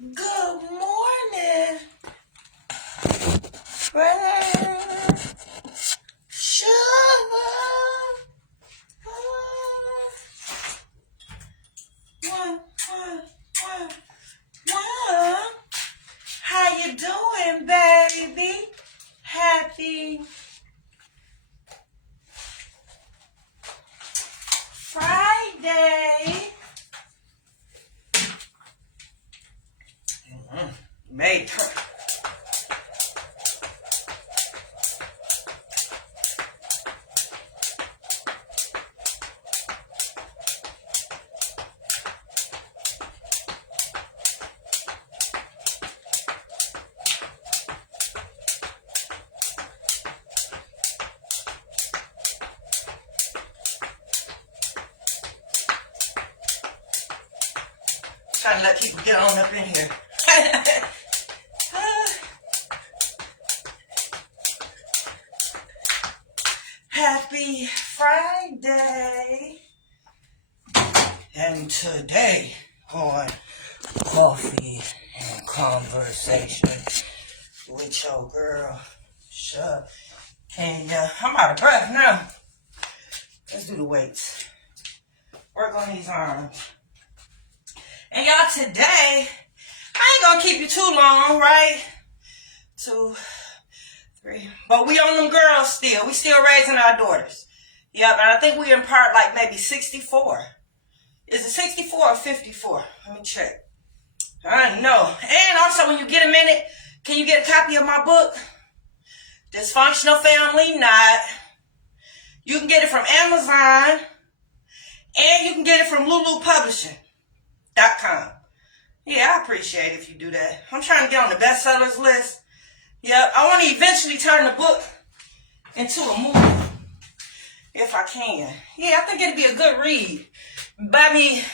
Good morning, brother. Sugar. One. How you doing, baby? Happy Friday. Made her. Trying to let people get on up in here. Happy Friday. And today on Coffee and Conversation with your girl, Shakenya. I'm out of breath now. Let's do the weights. Work on these arms. And y'all, today, I ain't gonna keep you too long, right? 2, 3. But we on them girls still. We still raising our daughters. Yep, and I think we in part like maybe 64. Is it 64 or 54? Let me check. I know. And also, when you get a minute, can you get a copy of my book? Dysfunctional Family Knot. You can get it from Amazon. And you can get it from LuluPublishing.com. Yeah, I appreciate it if you do that. I'm trying to get on the bestsellers list. Yep, I want to eventually turn the book into a movie. If I can. Yeah, I think it'd be a good read. By me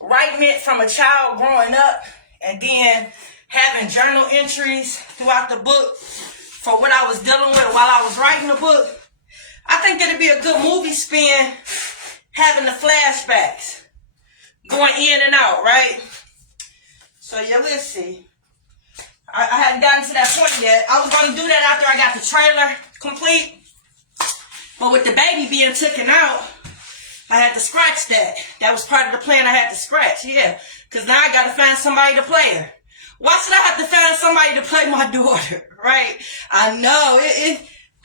writing it from a child growing up and then having journal entries throughout the book for what I was dealing with while I was writing the book. I think it'd be a good movie spin having the flashbacks going in and out, right? So yeah, we'll see. I hadn't gotten to that point yet. I was going to do that after I got the trailer complete. But with the baby being taken out, I had to scratch that. That was part of the plan I had to scratch, yeah. Because now I got to find somebody to play her. Why should I have to find somebody to play my daughter, right? I know.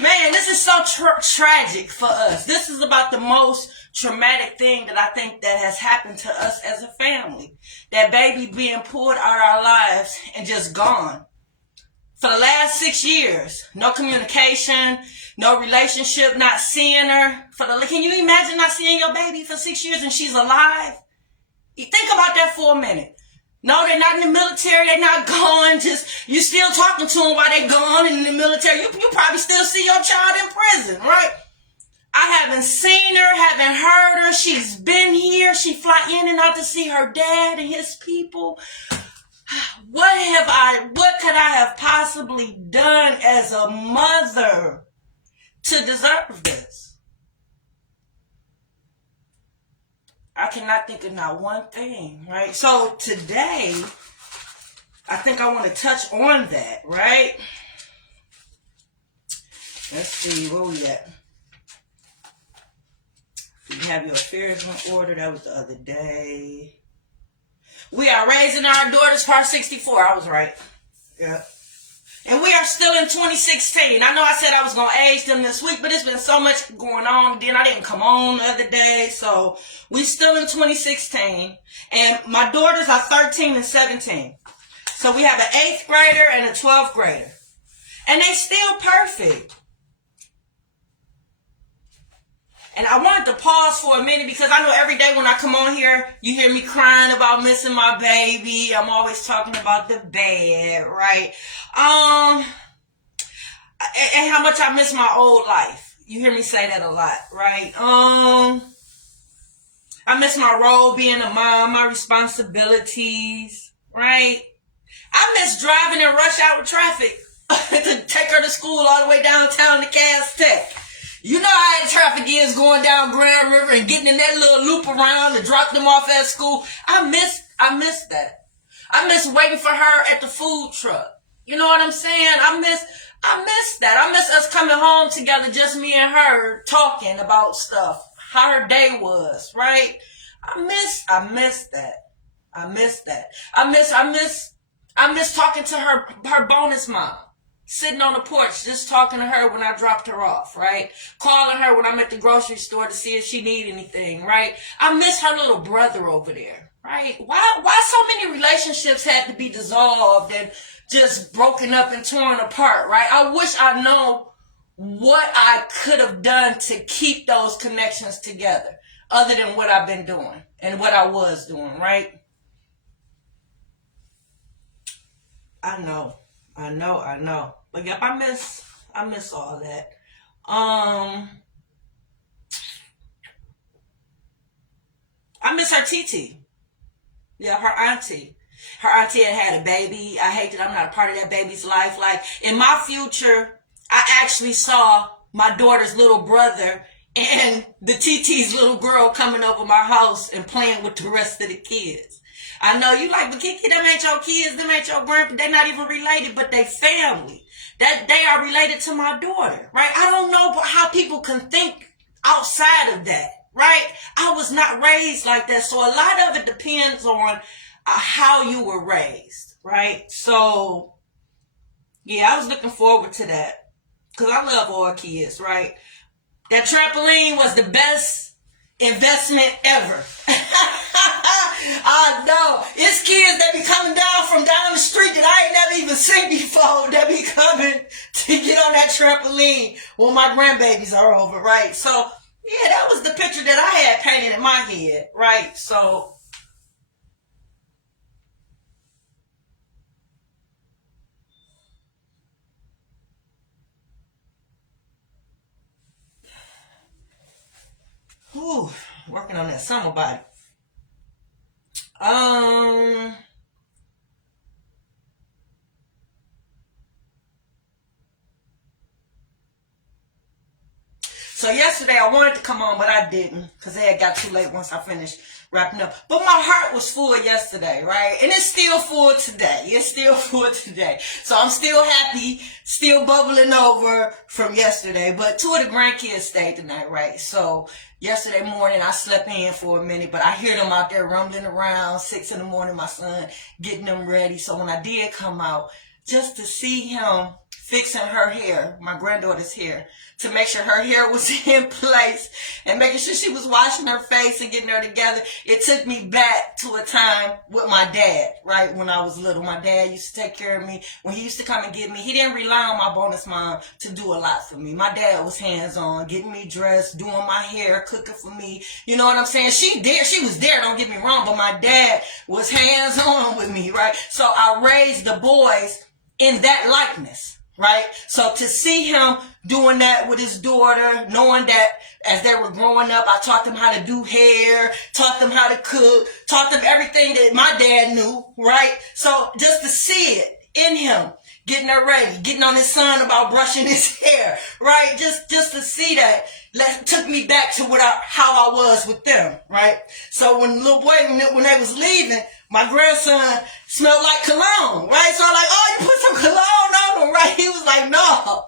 Man, this is so tragic for us. This is about the most traumatic thing that I think that has happened to us as a family. That baby being pulled out of our lives and just gone. For the last 6 years, no communication, no relationship, not seeing her. Can you imagine not seeing your baby for 6 years and she's alive? You think about that for a minute. No, they're not in the military. They're not gone. Just you still talking to them while they're gone in the military. You probably still see your child in prison, right? I haven't seen her, haven't heard her. She's been here. She fly in and out to see her dad and his people. What could I have possibly done as a mother to deserve this? I cannot think of not one thing, right? So today, I think I want to touch on that, right? Let's see, where we at? You have your affairs in order. That was the other day. We are raising our daughters, part 64. I was right. Yeah. And we are still in 2016. I know I said I was going to age them this week, but it's been so much going on. Then I didn't come on the other day. So we still in 2016. And my daughters are 13 and 17. So we have an 8th grader and a 12th grader. And they still perfect. And I wanted to pause for a minute because I know every day when I come on here, you hear me crying about missing my baby. I'm always talking about the bad, right? And how much I miss my old life. You hear me say that a lot, right? I miss my role being a mom, my responsibilities, right? I miss driving in rush hour traffic to take her to school all the way downtown to Cass Tech. You know how the traffic is going down Grand River and getting in that little loop around to drop them off at school. I miss that. I miss waiting for her at the food truck. You know what I'm saying? I miss that. I miss us coming home together, just me and her, talking about stuff, how her day was, right? I miss that. I miss that. I miss talking to her bonus mom. Sitting on the porch, just talking to her when I dropped her off, right? Calling her when I'm at the grocery store to see if she need anything, right? I miss her little brother over there, right? Why so many relationships had to be dissolved and just broken up and torn apart, right? I wish I know what I could have done to keep those connections together other than what I've been doing and what I was doing, right? I know. But yep, I miss all that. I miss her TT. Yeah, her auntie. Her auntie had a baby. I hate that I'm not a part of that baby's life. Like, in my future, I actually saw my daughter's little brother and the TT's little girl coming over my house and playing with the rest of the kids. I know you like, but Kiki, them ain't your kids, them ain't your grandpa, they're not even related, but they family. That they are related to my daughter, right? I don't know how people can think outside of that, right? I was not raised like that, so a lot of it depends on how you were raised, right? So, yeah, I was looking forward to that because I love all kids, right? That trampoline was the best investment ever. I know. It's kids that be coming from down the street that I ain't never even seen before that be coming to get on that trampoline when my grandbabies are over, right? So, yeah, that was the picture that I had painted in my head, right? So, working on that summer body. Um, So yesterday I wanted to come on, but I didn't because it had got too late once I finished wrapping up. But my heart was full yesterday, right? And it's still full today. It's still full today. So I'm still happy, still bubbling over from yesterday. But two of the grandkids stayed tonight, right? So yesterday morning I slept in for a minute, but I hear them out there rumbling around 6 in the morning, my son getting them ready. So when I did come out, just to see him fixing her hair, my granddaughter's hair, to make sure her hair was in place and making sure she was washing her face and getting her together. It took me back to a time with my dad, right, when I was little. My dad used to take care of me. When he used to come and get me, he didn't rely on my bonus mom to do a lot for me. My dad was hands-on, getting me dressed, doing my hair, cooking for me. You know what I'm saying? She was there, don't get me wrong, but my dad was hands-on with me, right? So I raised the boys in that likeness. Right? So to see him doing that with his daughter, knowing that as they were growing up, I taught them how to do hair, taught them how to cook, taught them everything that my dad knew, right? So just to see it in him, getting her ready, getting on his son about brushing his hair, right? Just to see that took me back to how I was with them, right? So when little boy, when they was leaving, my grandson smelled like cologne, right? So I'm like, oh, you put some cologne on him, right? He was like, no,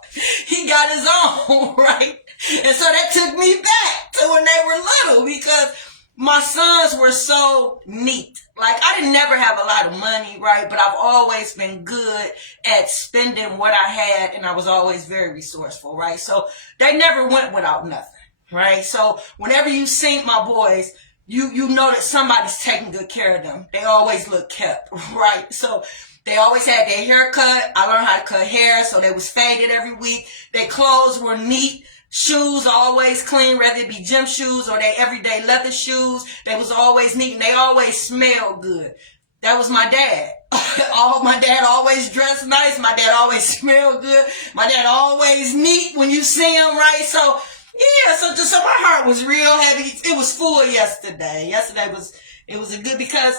he got his own, right? And so that took me back to when they were little because my sons were so neat. Like, I didn't never have a lot of money, right? But I've always been good at spending what I had, and I was always very resourceful, right? So they never went without nothing, right? So whenever you see my boys, you know that somebody's taking good care of them. They always look kept, right? So they always had their hair cut. I learned how to cut hair, so they was faded every week. Their clothes were neat. Shoes always clean, whether it be gym shoes or they everyday leather shoes. They was always neat and they always smelled good. That was my dad. My dad always dressed nice. My dad always smelled good. My dad always neat when you see him, right? So, yeah, so my heart was real heavy. It was full yesterday. It was a good because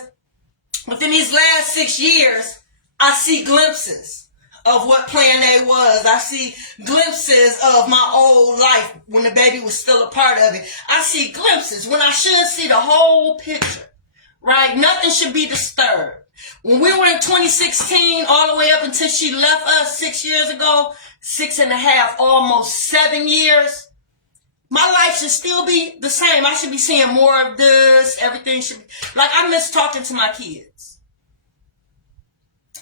within these last 6 years, I see glimpses of what Plan A was. I see glimpses of my old life when the baby was still a part of it. I see glimpses when I should see the whole picture, right? Nothing should be disturbed. when we were in 2016, all the way up until she left us 6 years ago, 6.5, almost 7 years, my life should still be the same. I should be seeing more of this. Everything should be, like, I miss talking to my kids.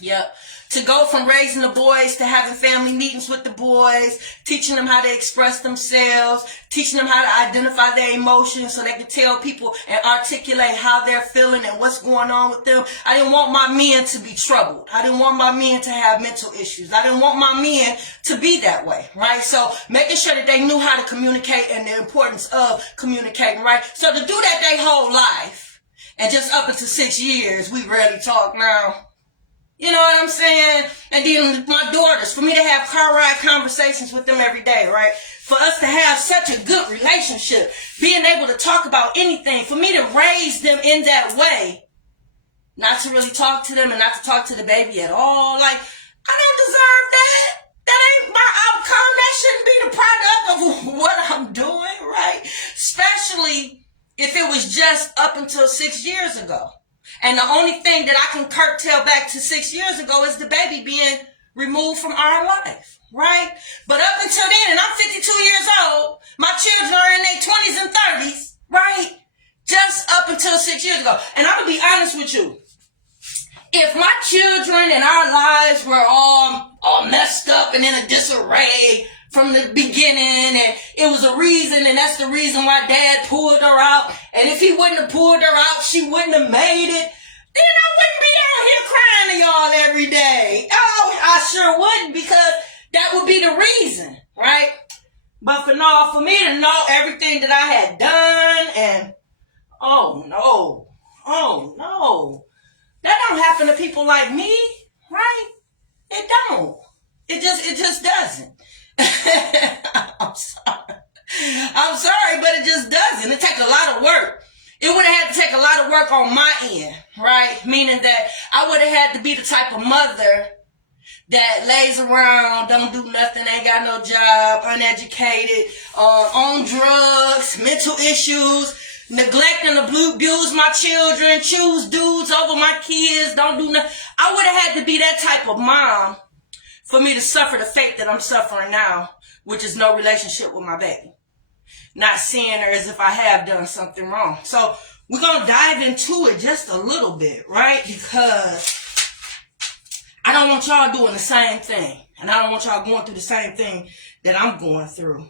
Yep. To go from raising the boys to having family meetings with the boys, teaching them how to express themselves, teaching them how to identify their emotions so they can tell people and articulate how they're feeling and what's going on with them. I didn't want my men to be troubled. I didn't want my men to have mental issues. I didn't want my men to be that way, right? So making sure that they knew how to communicate and the importance of communicating, right? So to do that their whole life, and just up until 6 years, we rarely talk now. You know what I'm saying? And then my daughters, for me to have car ride conversations with them every day, right? For us to have such a good relationship, being able to talk about anything, for me to raise them in that way, not to really talk to them and not to talk to the baby at all. Like, I don't deserve that. That ain't my outcome. That shouldn't be the product of what I'm doing, right? Especially if it was just up until 6 years ago. And the only thing that I can curtail back to 6 years ago is the baby being removed from our life, right? But up until then, and I'm 52 years old, my children are in their 20s and 30s, right? Just up until 6 years ago. And I'm going to be honest with you. If my children and our lives were all messed up and in a disarray from the beginning, and it was a reason, and that's the reason why Dad pulled her out, and if he wouldn't have pulled her out, she wouldn't have made it, then I wouldn't be out here crying to y'all every day. Oh, I sure wouldn't, because that would be the reason, right? But for me to know everything that I had done, and oh no, that don't happen to people like me, right? It don't. It just doesn't. I'm sorry, but it just doesn't. It takes a lot of work. It would have had to take a lot of work on my end, right? Meaning that I would have had to be the type of mother that lays around, don't do nothing, ain't got no job, uneducated, on drugs, mental issues, neglecting to abuse my children, choose dudes over my kids, don't do nothing. I would have had to be that type of mom for me to suffer the fate that I'm suffering now, which is no relationship with my baby. Not seeing her as if I have done something wrong. So we're going to dive into it just a little bit, right? Because I don't want y'all doing the same thing. And I don't want y'all going through the same thing that I'm going through.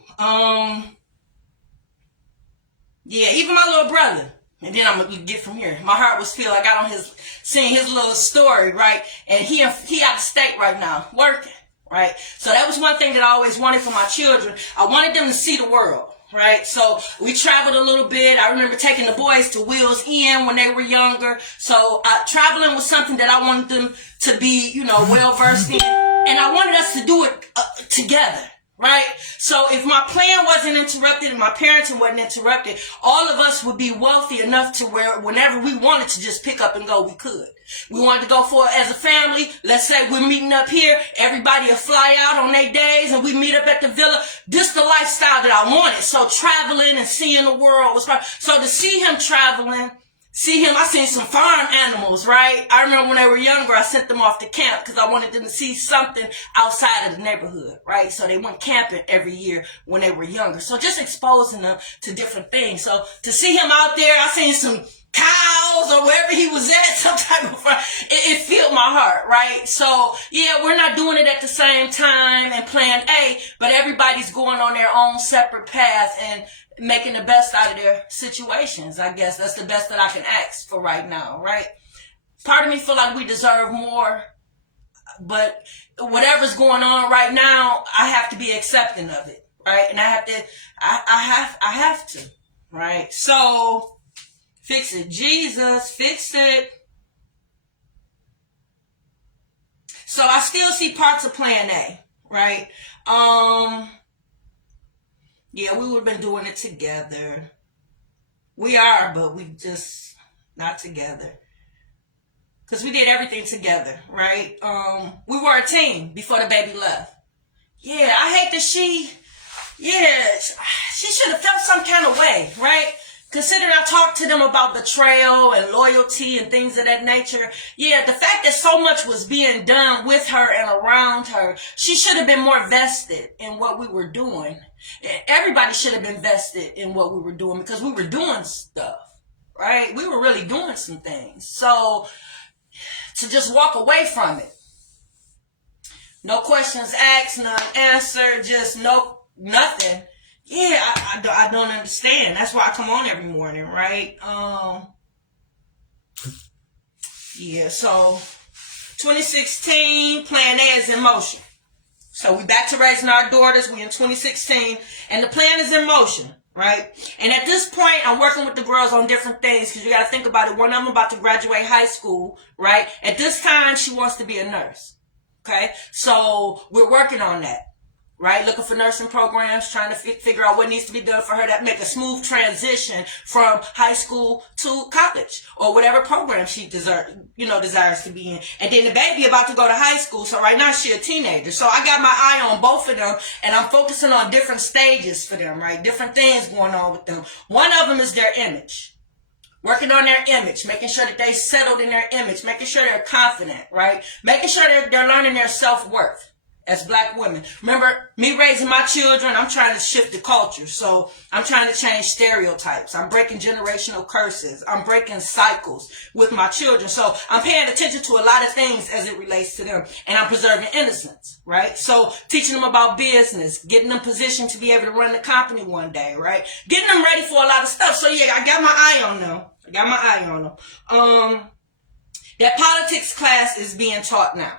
Yeah, even my little brother. And then I'm going to get from here. My heart was filled. I got on seeing his little story, right? And he out of state right now, working, right? So that was one thing that I always wanted for my children. I wanted them to see the world, right? So we traveled a little bit. I remember taking the boys to Wheels Inn when they were younger. So traveling was something that I wanted them to be, well versed in. And I wanted us to do it together. Right? So if my plan wasn't interrupted and my parenting wasn't interrupted, all of us would be wealthy enough to where whenever we wanted to just pick up and go, we could. We wanted to go for it as a family. Let's say we're meeting up here. Everybody will fly out on their days and we meet up at the villa. This is the lifestyle that I wanted. So traveling and seeing the world was fun. So to see him traveling, I seen some farm animals, right? I remember when they were younger, I sent them off to camp because I wanted them to see something outside of the neighborhood, right? So they went camping every year when they were younger. So just exposing them to different things. So to see him out there, I seen some cows or wherever he was at, some type of farm. It filled my heart, right? So yeah, we're not doing it at the same time and plan A, but everybody's going on their own separate path and making the best out of their situations. I guess that's the best that I can ask for right now, right? Part of me feel like we deserve more, but whatever's going on right now, I have to be accepting of it, right? And I have to, right? So fix it, Jesus, fix it. So I still see parts of plan A, right? Yeah, we would have been doing it together. We are, but we just not together. Because we did everything together, right? We were a team before the baby left. Yeah, I hate that she should have felt some kind of way, right? Considering I talked to them about betrayal and loyalty and things of that nature, yeah, the fact that so much was being done with her and around her, she should have been more vested in what we were doing. Everybody should have been vested in what we were doing because we were doing stuff, right? We were really doing some things. So to just walk away from it, no questions asked, none answered, just nothing. Yeah, I don't understand. That's why I come on every morning, right? Yeah, so 2016, plan A is in motion. So we back to raising our daughters. We in 2016, and the plan is in motion, right? And at this point, I'm working with the girls on different things because you got to think about it. One of them about to graduate high school, right? At this time, she wants to be a nurse, okay? So we're working on that. Right, looking for nursing programs, trying to figure out what needs to be done for her to make a smooth transition from high school to college or whatever program she desires to be in. And then the baby about to go to high school, so right now she's a teenager. So I got my eye on both of them, and I'm focusing on different stages for them, right? Different things going on with them. One of them is their image. Working on their image, making sure that they settled in their image, making sure they're confident, right? Making sure they're learning their self-worth. As black women. Remember, me raising my children, I'm trying to shift the culture. So I'm trying to change stereotypes. I'm breaking generational curses. I'm breaking cycles with my children. So I'm paying attention to a lot of things as it relates to them. And I'm preserving innocence, right? So teaching them about business, getting them positioned to be able to run the company one day, right? Getting them ready for a lot of stuff. So yeah, I got my eye on them. That politics class is being taught now.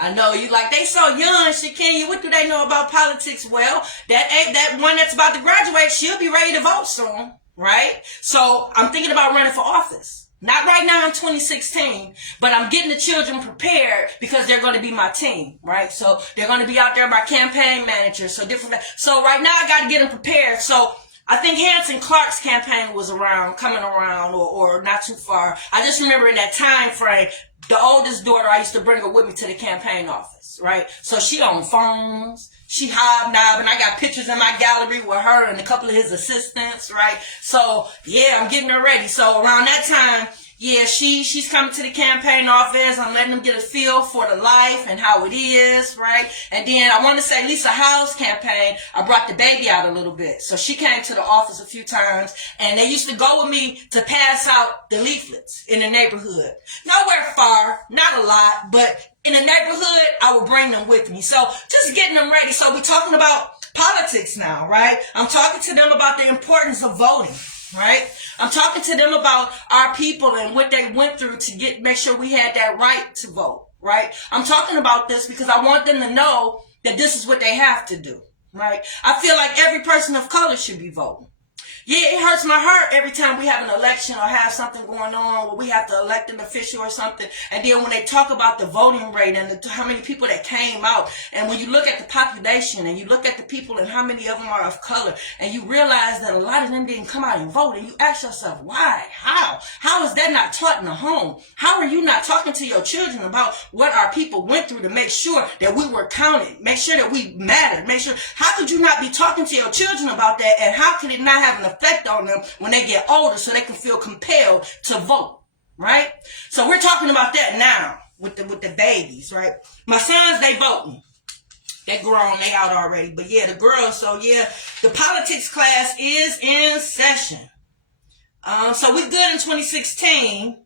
I know you like, they so young, Shakenya, what do they know about politics? Well, that one that's about to graduate, she'll be ready to vote soon, right? So I'm thinking about running for office. Not right now in 2016, but I'm getting the children prepared because they're going to be my team, right? So they're going to be out there, my campaign managers, so right now I got to get them prepared. So I think Hanson Clark's campaign was coming around or not too far. I just remember in that time frame, the oldest daughter, I used to bring her with me to the campaign office, right? So she on phones, she hobnobbing. I got pictures in my gallery with her and a couple of his assistants, right? So yeah, I'm getting her ready. So around that time, yeah, she's coming to the campaign office. I'm letting them get a feel for the life and how it is, right? And then I want to say Lisa Howe's campaign, I brought the baby out a little bit. So she came to the office a few times, and they used to go with me to pass out the leaflets in the neighborhood. Nowhere far, not a lot, but in the neighborhood, I would bring them with me. So just getting them ready. So we're talking about politics now, right? I'm talking to them about the importance of voting. Right? I'm talking to them about our people and what they went through to make sure we had that right to vote, right? I'm talking about this because I want them to know that this is what they have to do, right? I feel like every person of color should be voting. Yeah, it hurts my heart every time we have an election or have something going on where we have to elect an official or something. And then when they talk about the voting rate and how many people that came out, and when you look at the population and you look at the people and how many of them are of color, and you realize that a lot of them didn't come out and vote, and you ask yourself, why? How is that not taught in the home? How are you not talking to your children about what our people went through to make sure that we were counted, make sure that we mattered, how could you not be talking to your children about that, and how can it not have an effect on them when they get older so they can feel compelled to vote, right? So we're talking about that now with the babies, right? My sons, they voting. They grown, they out already. But yeah, the girls, so yeah, the politics class is in session. So we're good in 2016.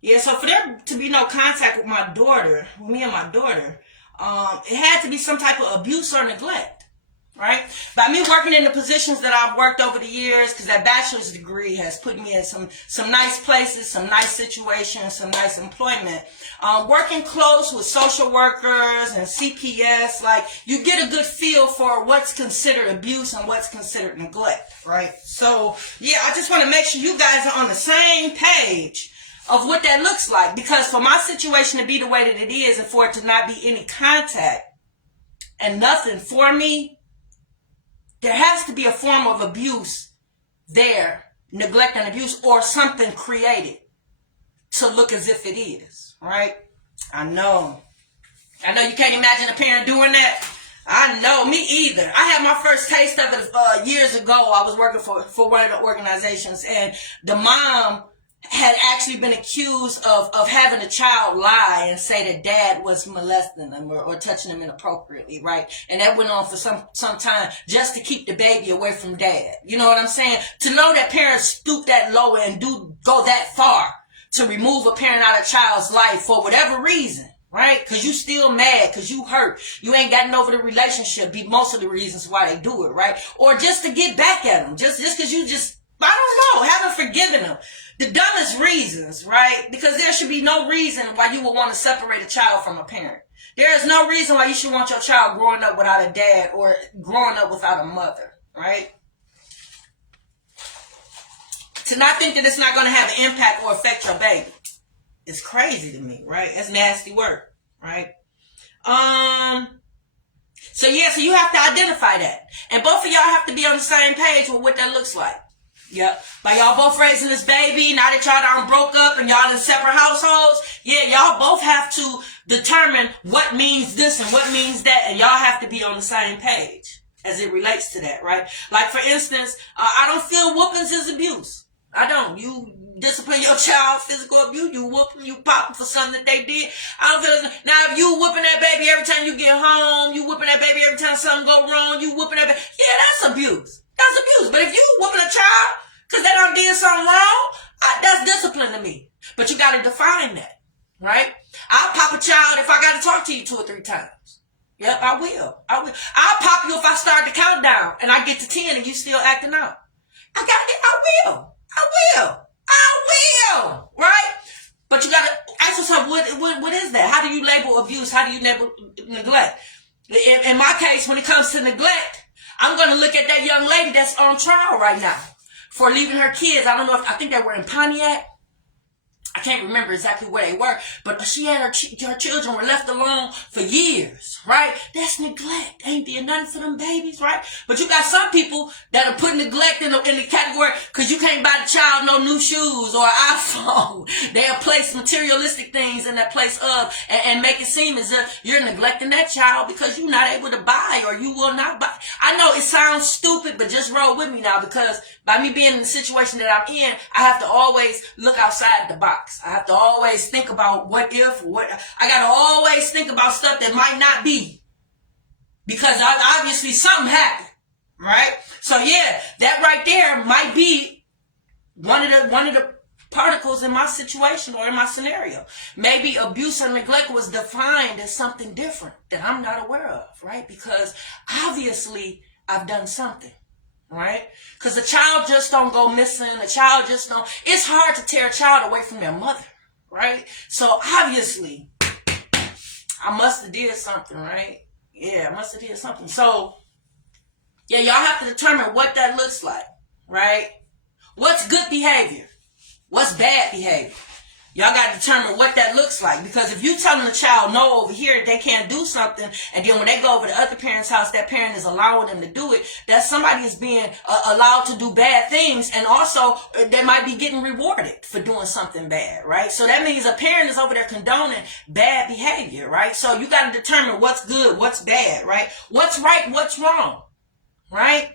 Yeah, so for there to be no contact with me and my daughter, it had to be some type of abuse or neglect. Right? By me working in the positions that I've worked over the years, because that bachelor's degree has put me in some nice places, some nice situations, some nice employment. Working close with social workers and CPS, like you get a good feel for what's considered abuse and what's considered neglect, right? So yeah, I just want to make sure you guys are on the same page of what that looks like, because for my situation to be the way that it is and for it to not be any contact and nothing for me, there has to be a form of abuse there, neglect and abuse, or something created to look as if it is, right? I know you can't imagine a parent doing that. I know, me either. I had my first taste of it years ago. I was working for one of the organizations, and the mom had actually been accused of having a child lie and say that dad was molesting them or touching them inappropriately, right? And that went on for some time just to keep the baby away from dad. You know what I'm saying? To know that parents stoop that low and do go that far to remove a parent out of a child's life for whatever reason. Right? Because you still mad, because you hurt. You ain't gotten over the relationship, be most of the reasons why they do it, right? Or just to get back at them. Just because you just, I don't know, haven't forgiven them. The dumbest reasons, right? Because there should be no reason why you would want to separate a child from a parent. There is no reason why you should want your child growing up without a dad or growing up without a mother, right? To not think that it's not going to have an impact or affect your baby. It's crazy to me, right? That's nasty work, right? So you have to identify that. And both of y'all have to be on the same page with what that looks like. Yep. Like y'all both raising this baby, now that y'all done broke up and y'all in separate households, yeah, y'all both have to determine what means this and what means that, and y'all have to be on the same page as it relates to that, right? Like for instance, I don't feel whoopings is abuse. I don't. You discipline your child, physical abuse, you whoop them, you pop them for something that they did. I don't feel. Now, if you whooping that baby every time you get home, you whooping that baby every time something go wrong, you whooping that baby, yeah, that's abuse. That's abuse. But if you whooping a child because they done did something wrong, that's discipline to me. But you got to define that, right? I'll pop a child if I got to talk to you 2 or 3 times. Yep, I will. I'll pop you if I start the countdown and I get to 10 and you still acting out. I got it. I will. Right? But you gotta ask yourself, what is that? How do you label abuse? How do you label neglect? In my case, when it comes to neglect, I'm gonna look at that young lady that's on trial right now for leaving her kids. I don't know I think they were in Pontiac. I can't remember exactly where they were, but she had her children were left alone for years, right? That's neglect. Ain't there nothing for them babies, right? But you got some people that are putting neglect in the category because you can't buy the child no new shoes or an iPhone. They'll place materialistic things in that place of and make it seem as if you're neglecting that child because you're not able to buy or you will not buy. I know it sounds stupid, but just roll with me now because by me being in the situation that I'm in, I have to always look outside the box. I have to always think about what if, I got to always think about stuff that might not be. Because obviously something happened, right? So yeah, that right there might be one of the particles in my situation or in my scenario. Maybe abuse and neglect was defined as something different that I'm not aware of, right? Because obviously I've done something. Right? Because a child just don't go missing. A child just don't. It's hard to tear a child away from their mother. Right? So obviously, I must have did something, right? Yeah, I must have did something. So, yeah, y'all have to determine what that looks like. Right? What's good behavior? What's bad behavior? Y'all got to determine what that looks like. Because if you telling the child no over here, they can't do something, and then when they go over to the other parent's house, that parent is allowing them to do it, that somebody is being allowed to do bad things, and also they might be getting rewarded for doing something bad, right? So that means a parent is over there condoning bad behavior, right? So you got to determine what's good, what's bad, right? What's right, what's wrong, right?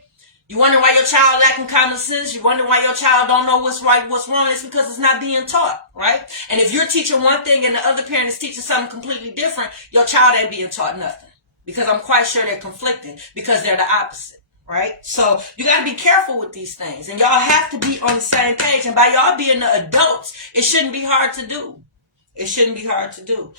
You wonder why your child lacking common sense. You wonder why your child don't know what's right, what's wrong. It's because it's not being taught, right? And if you're teaching one thing and the other parent is teaching something completely different, your child ain't being taught nothing. Because I'm quite sure they're conflicting because they're the opposite, right? So you got to be careful with these things. And y'all have to be on the same page. And by y'all being the adults, it shouldn't be hard to do. It shouldn't be hard to do.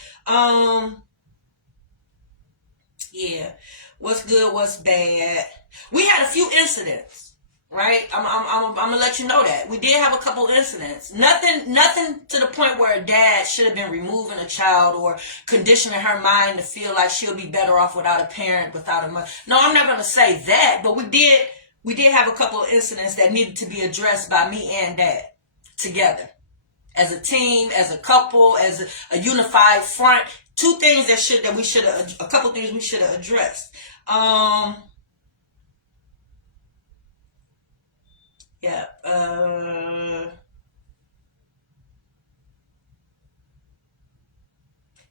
Yeah. What's good, what's bad. We had a few incidents, right? I'm gonna let you know that. We did have a couple incidents. Nothing to the point where a dad should have been removing a child or conditioning her mind to feel like she'll be better off without a parent, without a mother. No, I'm not gonna say that, but we did have a couple of incidents that needed to be addressed by me and dad together. As a team, as a couple, as a unified front. A couple things we should have addressed. Yeah.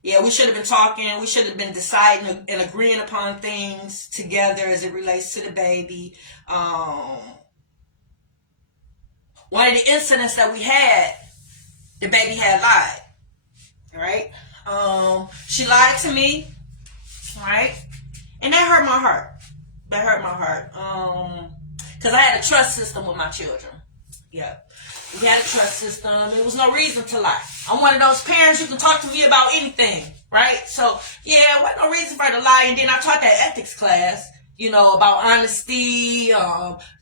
Yeah, we should have been talking. We should have been deciding and agreeing upon things together as it relates to the baby. One of the incidents that we had, the baby had lied. Right? She lied to me. Right? And that hurt my heart. That hurt my heart. Because I had a trust system with my children. Yeah. We had a trust system. There was no reason to lie. I'm one of those parents who can talk to me about anything, right? So, yeah, there wasn't no reason for her to lie. And then I taught that ethics class, about honesty,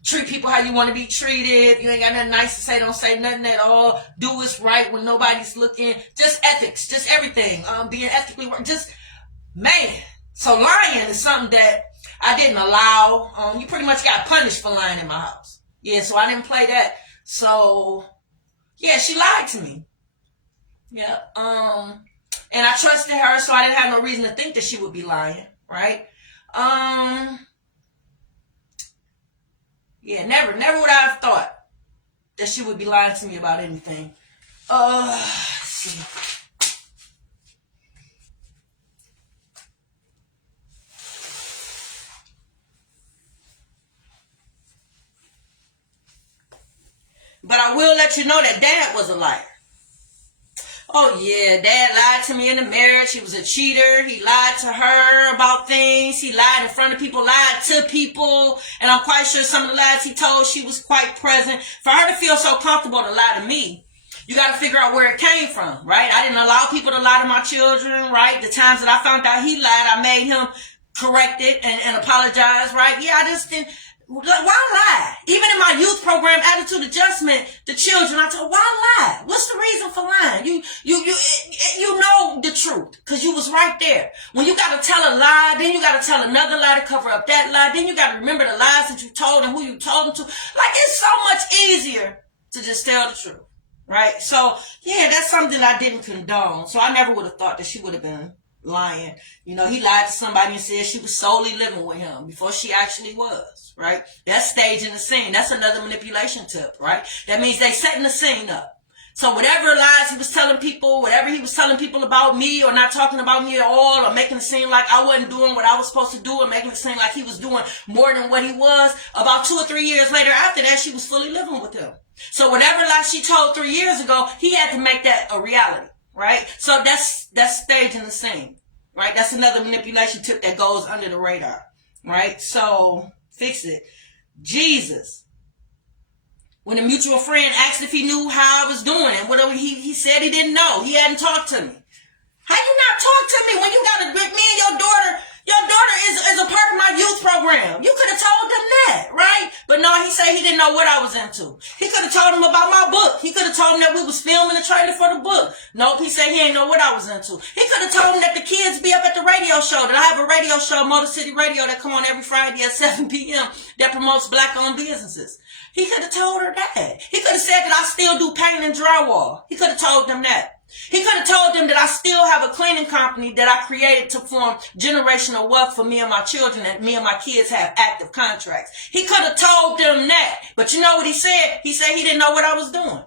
treat people how you want to be treated. If you ain't got nothing nice to say, don't say nothing at all. Do what's right when nobody's looking. Just ethics, just everything. Being ethically, just, man. So lying is something that I didn't allow. You pretty much got punished for lying in my house. Yeah, so I didn't play that. So, yeah, she lied to me. Yeah. And I trusted her, so I didn't have no reason to think that she would be lying, right? Yeah, never would I have thought that she would be lying to me about anything. Let's see. But I will let you know that Dad was a liar. Oh yeah, Dad lied to me in the marriage. He was a cheater. He lied to her about things. He lied in front of people, lied to people. And I'm quite sure some of the lies he told, she was quite present. For her to feel so comfortable to lie to me, you got to figure out where it came from, right? I didn't allow people to lie to my children, right? The times that I found out he lied, I made him correct it and apologize, right? Yeah, I just didn't. Why lie? Even in my youth program, attitude adjustment, the children, I told, why lie? What's the reason for lying? You know the truth, because you was right there. When you got to tell a lie, then you got to tell another lie to cover up that lie. Then you got to remember the lies that you told and who you told them to. Like, it's so much easier to just tell the truth, right? So, yeah, that's something I didn't condone. So I never would have thought that she would have been lying. He lied to somebody and said she was solely living with him before she actually was, right? That's staging the scene. That's another manipulation tip, right? That means they setting the scene up. So whatever lies he was telling people, whatever he was telling people about me or not talking about me at all or making it seem like I wasn't doing what I was supposed to do and making it seem like he was doing more than what he was, about 2 or 3 years later after that, she was fully living with him. So whatever lie she told 3 years ago, he had to make that a reality. Right? So that's staging the scene, right? That's another manipulation tip that goes under the radar, right? So fix it. Jesus. When a mutual friend asked if he knew how I was doing and whatever, he said he didn't know. He hadn't talked to me. How you not talk to me when you got me and your daughter? Your daughter is a part of my youth program. You could have told them that, right? But no, he said he didn't know what I was into. He could have told them about my book. He could have told them that we was filming a trailer for the book. Nope, he said he didn't know what I was into. He could have told them that the kids be up at the radio show, that I have a radio show, Motor City Radio, that come on every Friday at 7 p.m. that promotes black-owned businesses. He could have told her that. He could have said that I still do paint and drywall. He could have told them that. He could have told them that I still have a cleaning company that I created to form generational wealth for me and my children, that me and my kids have active contracts. He could have told them that. But you know what he said? He said he didn't know what I was doing.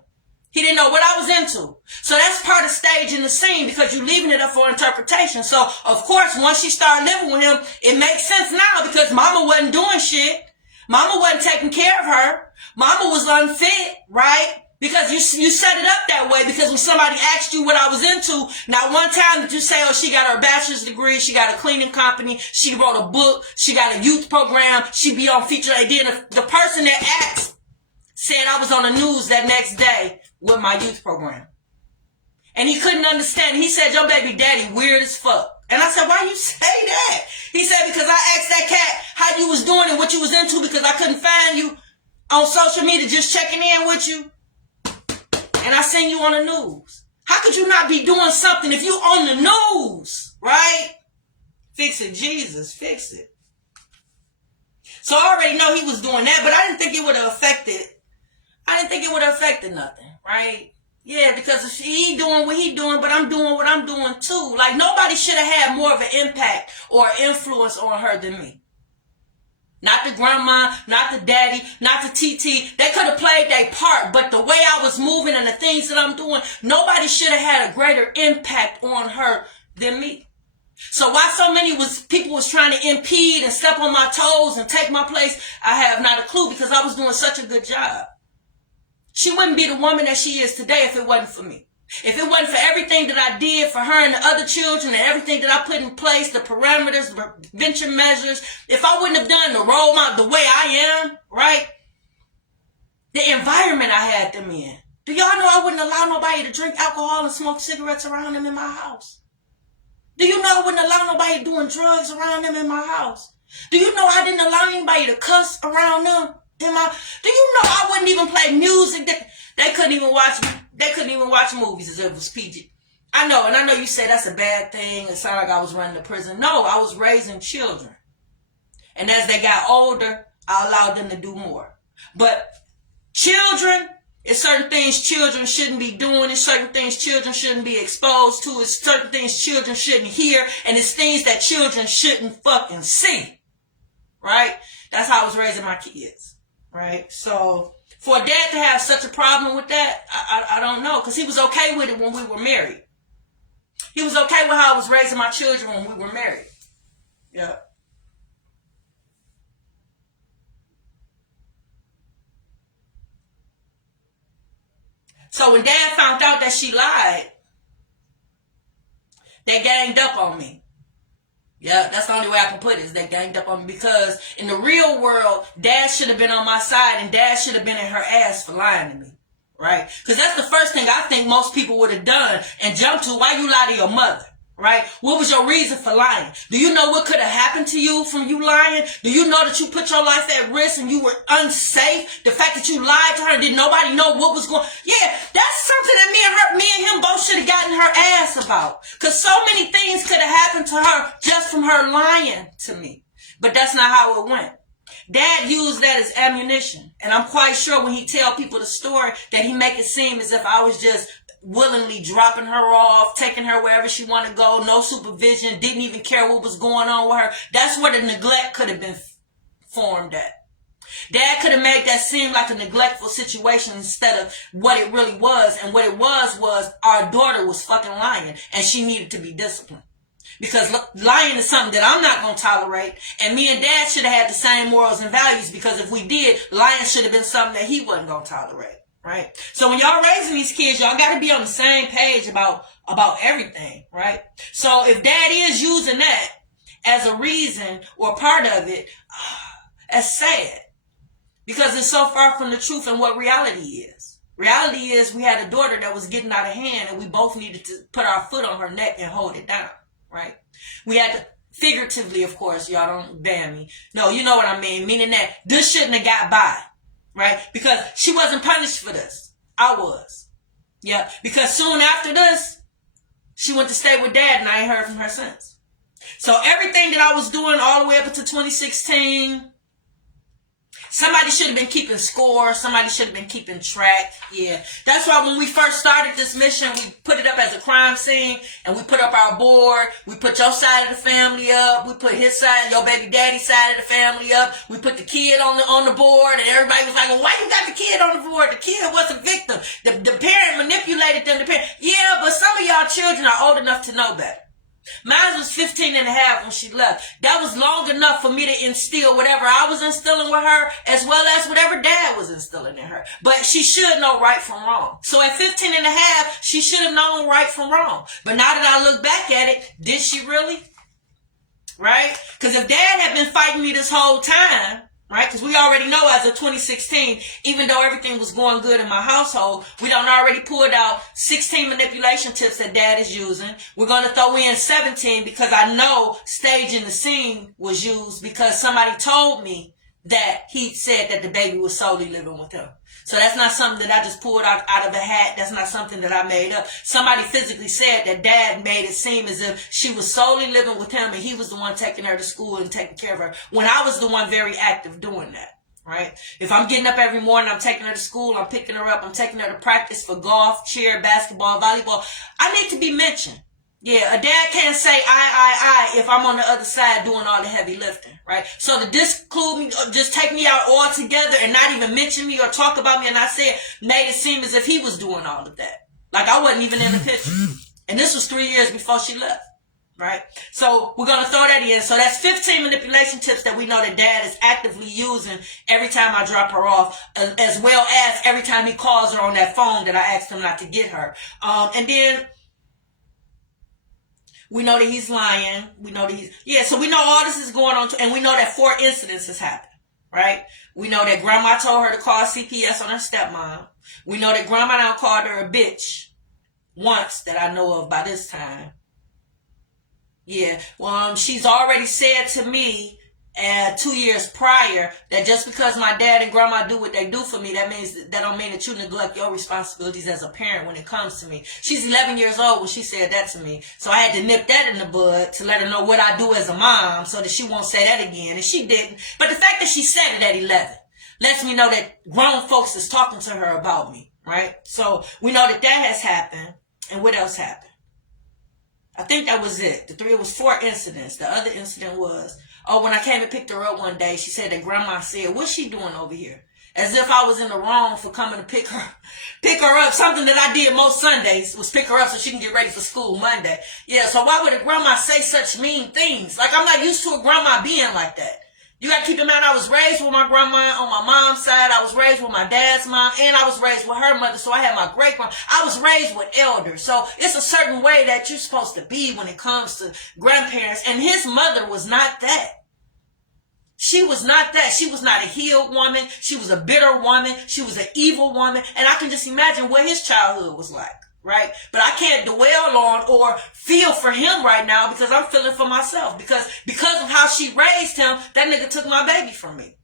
He didn't know what I was into. So that's part of staging the scene, because you're leaving it up for interpretation. So, of course, once she started living with him, it makes sense now, because mama wasn't doing shit. Mama wasn't taking care of her. Mama was unfit, right? Because you set it up that way, because when somebody asked you what I was into, not one time did you say, oh, she got her bachelor's degree, she got a cleaning company, she wrote a book, she got a youth program, she be on feature. And then the person that asked said I was on the news that next day with my youth program. And he couldn't understand. He said, your baby daddy weird as fuck. And I said, why you say that? He said, because I asked that cat how you was doing and what you was into, because I couldn't find you on social media, just checking in with you. And I seen you on the news. How could you not be doing something if you on the news, right? Fix it, Jesus, fix it. So I already know he was doing that, but I didn't think it would have affected nothing, right? Yeah, because if he doing what he doing, but I'm doing what I'm doing too. Like, nobody should have had more of an impact or influence on her than me. Not the grandma, not the daddy, not the TT. They could have played their part, but the way I was moving and the things that I'm doing, nobody should have had a greater impact on her than me. So why so many people was trying to impede and step on my toes and take my place, I have not a clue, because I was doing such a good job. She wouldn't be the woman that she is today if it wasn't for me. If it wasn't for everything that I did for her and the other children and everything that I put in place, the parameters, the prevention measures, if I wouldn't have done the role model the way I am, right? The environment I had them in. Do y'all know I wouldn't allow nobody to drink alcohol and smoke cigarettes around them in my house? Do you know I wouldn't allow nobody doing drugs around them in my house? Do you know I didn't allow anybody to cuss around them in my? Do you know I wouldn't even play music that they couldn't even watch? They couldn't even watch movies as if it was PG. I know, and I know you say that's a bad thing. It sounded like I was running a prison. No, I was raising children, and as they got older, I allowed them to do more. But children. It's certain things children shouldn't be doing. It's certain things children shouldn't be exposed to. It's certain things children shouldn't hear. And it's things that children shouldn't fucking see. Right? That's how I was raising my kids. Right? So for a dad to have such a problem with that, I don't know. Because he was okay with it when we were married. He was okay with how I was raising my children when we were married. Yeah. So when Dad found out that she lied, they ganged up on me. Yeah, that's the only way I can put it, is they ganged up on me. Because in the real world, Dad should have been on my side and Dad should have been in her ass for lying to me. Right? Because that's the first thing I think most people would have done and jumped to. Why you lie to your mother? Right? What was your reason for lying? Do you know what could have happened to you from you lying? Do you know that you put your life at risk and you were unsafe? The fact that you lied to her, did nobody know what was going on? Yeah, that's something that me and him both should have gotten her ass about. Because so many things could have happened to her just from her lying to me. But that's not how it went. Dad used that as ammunition. And I'm quite sure when he tell people the story that he make it seem as if I was just willingly dropping her off, taking her wherever she want to go, no supervision, didn't even care what was going on with her. That's where the neglect could have been formed at. Dad could have made that seem like a neglectful situation instead of what it really was. And what it was our daughter was fucking lying and she needed to be disciplined. Because lying is something that I'm not going to tolerate. And me and Dad should have had the same morals and values, because if we did, lying should have been something that he wasn't going to tolerate. Right? So when y'all raising these kids, y'all got to be on the same page about everything. Right? So if Dad is using that as a reason or part of it, that's sad. Because it's so far from the truth and what reality is. Reality is we had a daughter that was getting out of hand and we both needed to put our foot on her neck and hold it down. Right? We had to, figuratively, of course, y'all don't ban me. No, you know what I mean. Meaning that this shouldn't have got by. Right? Because she wasn't punished for this. I was. Yeah. Because soon after this, she went to stay with Dad and I ain't heard from her since. So everything that I was doing all the way up until 2016, somebody should have been keeping score. Somebody should have been keeping track. Yeah. That's why when we first started this mission, we put it up as a crime scene and we put up our board. We put your side of the family up. We put his side, your baby daddy side of the family up. We put the kid on the board and everybody was like, well, why you got the kid on the board? The kid was a victim. The parent manipulated them. Yeah, but some of y'all children are old enough to know better. Mine was 15 and a half when she left. That was long enough for me to instill whatever I was instilling with her, as well as whatever Dad was instilling in her. But she should know right from wrong. So at 15 and a half, she should have known right from wrong. But now that I look back at it, did she really? Right? Because if Dad had been fighting me this whole time, right? Because we already know as of 2016, even though everything was going good in my household, we done already pulled out 16 manipulation tips that Dad is using. We're going to throw in 17 because I know staging the scene was used because somebody told me that he said that the baby was solely living with him. So that's not something that I just pulled out of a hat. That's not something that I made up. Somebody physically said that Dad made it seem as if she was solely living with him and he was the one taking her to school and taking care of her, when I was the one very active doing that. Right? If I'm getting up every morning, I'm taking her to school, I'm picking her up, I'm taking her to practice for golf, cheer, basketball, volleyball, I need to be mentioned. Yeah, a dad can't say I if I'm on the other side doing all the heavy lifting, right? So to disclude me, just take me out altogether and not even mention me or talk about me, and I said, made it seem as if he was doing all of that. Like I wasn't even in the picture. And this was 3 years before she left. right? So we're going to throw that in. So that's 15 manipulation tips that we know that dad is actively using every time I drop her off, as well as every time he calls her on that phone that I asked him not to get her. And then we know that he's lying. We know that so we know all this is going on, and we know that 4 incidents has happened, right? We know that grandma told her to call CPS on her stepmom. We know that grandma now called her a bitch once that I know of by this time. Yeah, well, she's already said to me 2 years prior that just because my dad and grandma do what they do for me, that don't mean that you neglect your responsibilities as a parent when it comes to me. She's 11 years old when she said that to me. So I had to nip that in the bud to let her know what I do as a mom so that she won't say that again. And she didn't. But the fact that she said it at 11 lets me know that grown folks is talking to her about me, right? So we know that has happened. And what else happened? I think that was it. It was 4 incidents. The other incident was, when I came and picked her up one day, she said that grandma said, what's she doing over here? As if I was in the wrong for coming to pick her up. Something that I did most Sundays was pick her up so she can get ready for school Monday. Yeah, so why would a grandma say such mean things? Like, I'm not used to a grandma being like that. You got to keep in mind, I was raised with my grandma on my mom's side. I was raised with my dad's mom, and I was raised with her mother. So I had my great grandma. I was raised with elders. So it's a certain way that you're supposed to be when it comes to grandparents. And his mother was not that. She was not that. She was not a healed woman. She was a bitter woman. She was an evil woman. And I can just imagine what his childhood was like. Right? But I can't dwell on or feel for him right now because I'm feeling for myself. Because of how she raised him, that nigga took my baby from me.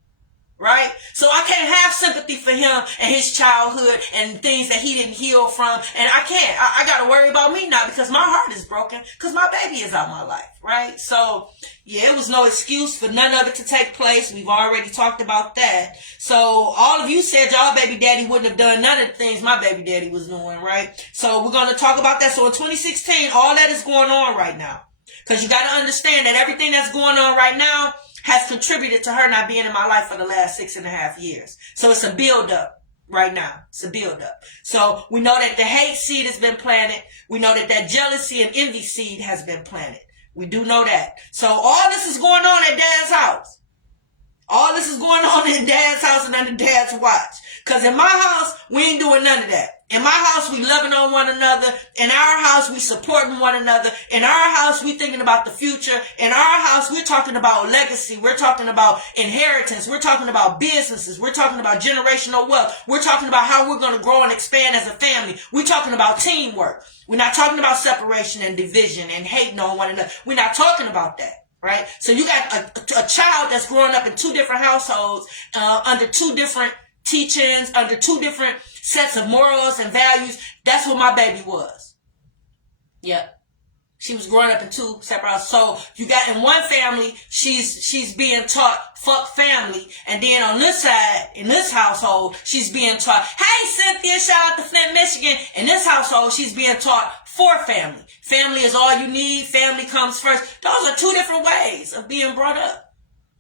Right? So I can't have sympathy for him and his childhood and things that he didn't heal from. And I can't. I got to worry about me now because my heart is broken because my baby is out of my life. Right? So, yeah, it was no excuse for none of it to take place. We've already talked about that. So all of you said y'all baby daddy wouldn't have done none of the things my baby daddy was doing. Right? So we're going to talk about that. So in 2016, all that is going on right now. Because you got to understand that everything that's going on right now has contributed to her not being in my life for the last 6.5 years. So it's a build-up right now. It's a build-up. So we know that the hate seed has been planted. We know that jealousy and envy seed has been planted. We do know that. So all this is going on at Dad's house. All this is going on in Dad's house and under Dad's watch. Because in my house, we ain't doing none of that. In my house, we loving on one another. In our house, we supporting one another. In our house, we thinking about the future. In our house, we're talking about legacy. We're talking about inheritance. We're talking about businesses. We're talking about generational wealth. We're talking about how we're going to grow and expand as a family. We're talking about teamwork. We're not talking about separation and division and hating on one another. We're not talking about that. Right? So you got a child that's growing up in 2 different households, under 2 different teachings, under 2 different sets of morals and values. That's what my baby was. Yep. She was growing up in 2 separate houses. So you got in one family, she's being taught fuck family. And then on this side, in this household, she's being taught, hey Cynthia, shout out to Flint, Michigan. In this household, she's being taught for family. Family is all you need. Family comes first. Those are 2 different ways of being brought up.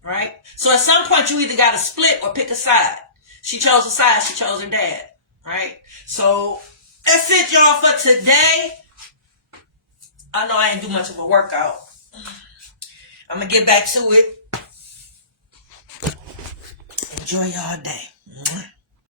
Right? So at some point, you either got to split or pick a side. She chose a side. She chose her dad. Right? So that's it, y'all, for today. I know I ain't do much of a workout. I'm going to get back to it. Enjoy y'all day.